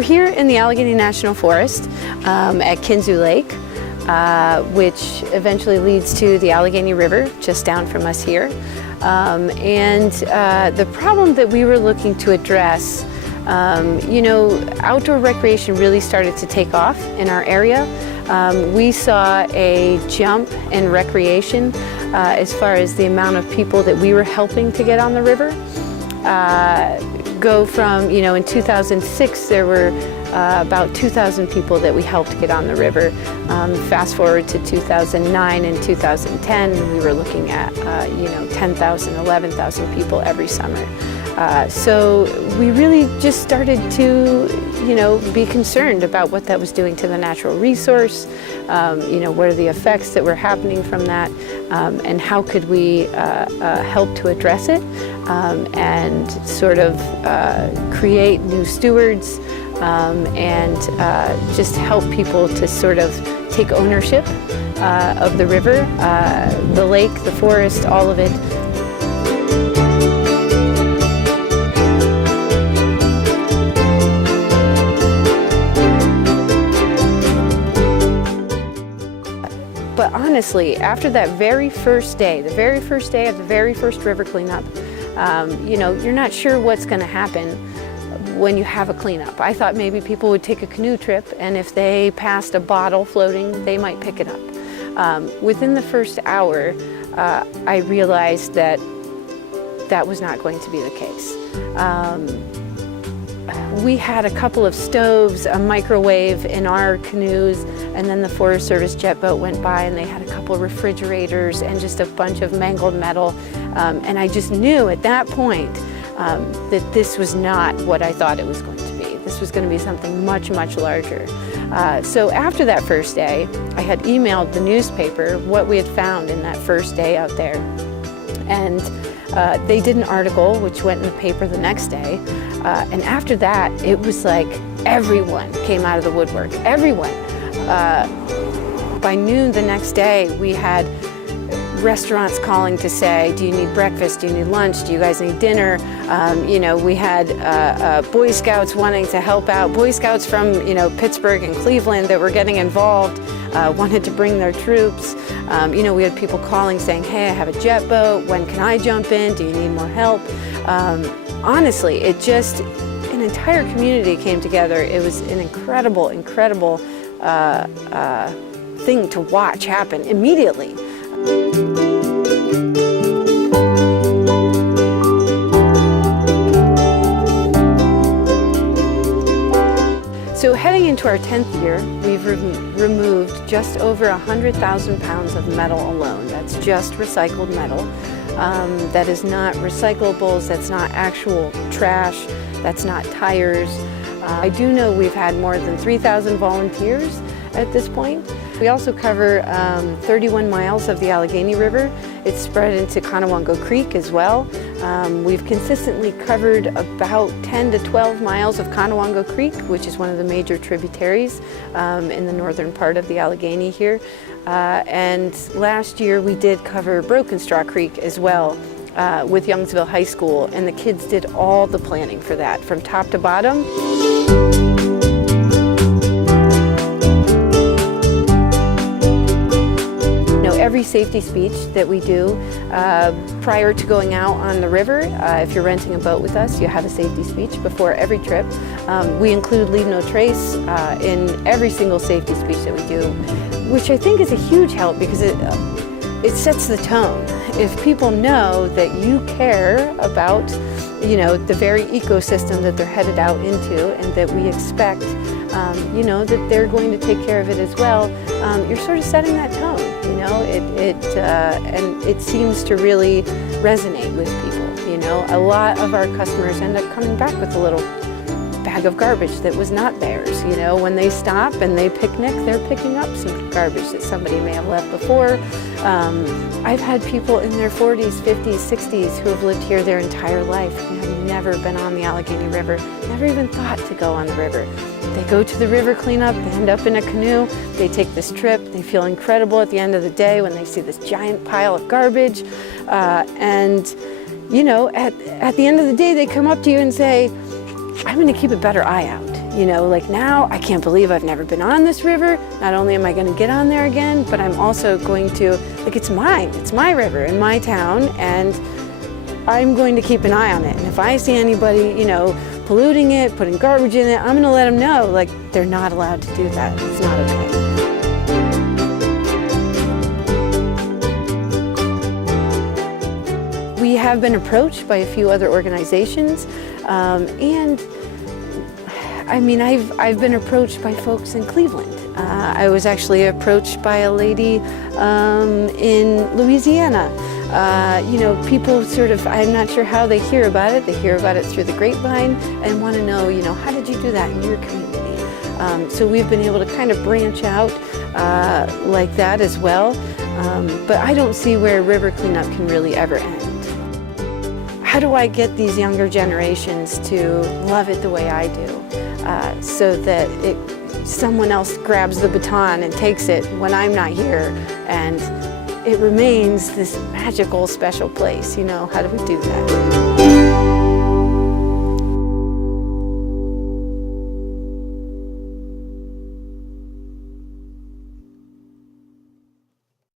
we're here in the Allegheny National Forest at Kinzoo Lake, which eventually leads to the Allegheny River just down from us here. The problem that we were looking to address, outdoor recreation really started to take off in our area. We saw a jump in recreation as far as the amount of people that we were helping to get on the river. Go from, in 2006 there were about 2,000 people that we helped get on the river. Fast forward to 2009 and 2010, we were looking at 10,000, 11,000 people every summer. So we really just started to be concerned about what that was doing to the natural resource, what are the effects that were happening from that, and how could we help to address it and sort of create new stewards and just help people to sort of take ownership of the river, the lake, the forest, all of it. But honestly, after that very first day, the very first day of the very first river cleanup, you're not sure what's going to happen when you have a cleanup. I thought maybe people would take a canoe trip, and if they passed a bottle floating, they might pick it up. Within the first hour, I realized that that was not going to be the case. We had a couple of stoves, a microwave in our canoes, and then the Forest Service jet boat went by and they had a couple of refrigerators and just a bunch of mangled metal. And I just knew at that point that this was not what I thought it was going to be. This was going to be something much, much larger. So after that first day, I had emailed the newspaper what we had found in that first day out there. And they did an article which went in the paper the next day. And after that, it was like everyone came out of the woodwork, everyone. By noon the next day, we had restaurants calling to say, do you need breakfast, do you need lunch, do you guys need dinner? We had Boy Scouts wanting to help out, Boy Scouts from Pittsburgh and Cleveland that were getting involved, wanted to bring their troops. We had people calling saying, hey, I have a jet boat, when can I jump in, do you need more help? Honestly, an entire community came together. It was an incredible, incredible thing to watch happen immediately. So heading into our 10th year, we've removed just over 100,000 pounds of metal alone. That's just recycled metal. That is not recyclables, that's not actual trash, that's not tires. I do know we've had more than 3,000 volunteers at this point. We also cover 31 miles of the Allegheny River. It's spread into Conowongo Creek as well. We've consistently covered about 10 to 12 miles of Conowongo Creek, which is one of the major tributaries in the northern part of the Allegheny here. And last year we did cover Broken Straw Creek as well with Youngsville High School, and the kids did all the planning for that from top to bottom. Every safety speech that we do prior to going out on the river, if you're renting a boat with us, you have a safety speech before every trip. We include Leave No Trace in every single safety speech that we do, which I think is a huge help because it sets the tone. If people know that you care about the very ecosystem that they're headed out into and that we expect that they're going to take care of it as well, you're sort of setting that tone, and it seems to really resonate with people, A lot of our customers end up coming back with a little bag of garbage that was not theirs, When they stop and they picnic, they're picking up some garbage that somebody may have left before. I've had people in their 40s, 50s, 60s who have lived here their entire life and have never been on the Allegheny River, never even thought to go on the river. They go to the river cleanup, they end up in a canoe, they take this trip, they feel incredible at the end of the day when they see this giant pile of garbage. At the end of the day, they come up to you and say, I'm going to keep a better eye out. You know, like now, I can't believe I've never been on this river. Not only am I going to get on there again, but I'm also going to, like, it's mine. It's my river in my town, and I'm going to keep an eye on it. And if I see anybody, you know, polluting it, putting garbage in it, I'm going to let them know, like, they're not allowed to do that. It's not okay. We have been approached by a few other organizations, and I mean, I've been approached by folks in Cleveland. I was actually approached by a lady in Louisiana. You know, people sort of, I'm not sure how they hear about it. They hear about it through the grapevine and want to know, you know, how did you do that in your community? So we've been able to kind of branch out like that as well. But I don't see where river cleanup can really ever end. How do I get these younger generations to love it the way I do? So that someone else grabs the baton and takes it when I'm not here, and it remains this magical, special place. You know, how do we do that?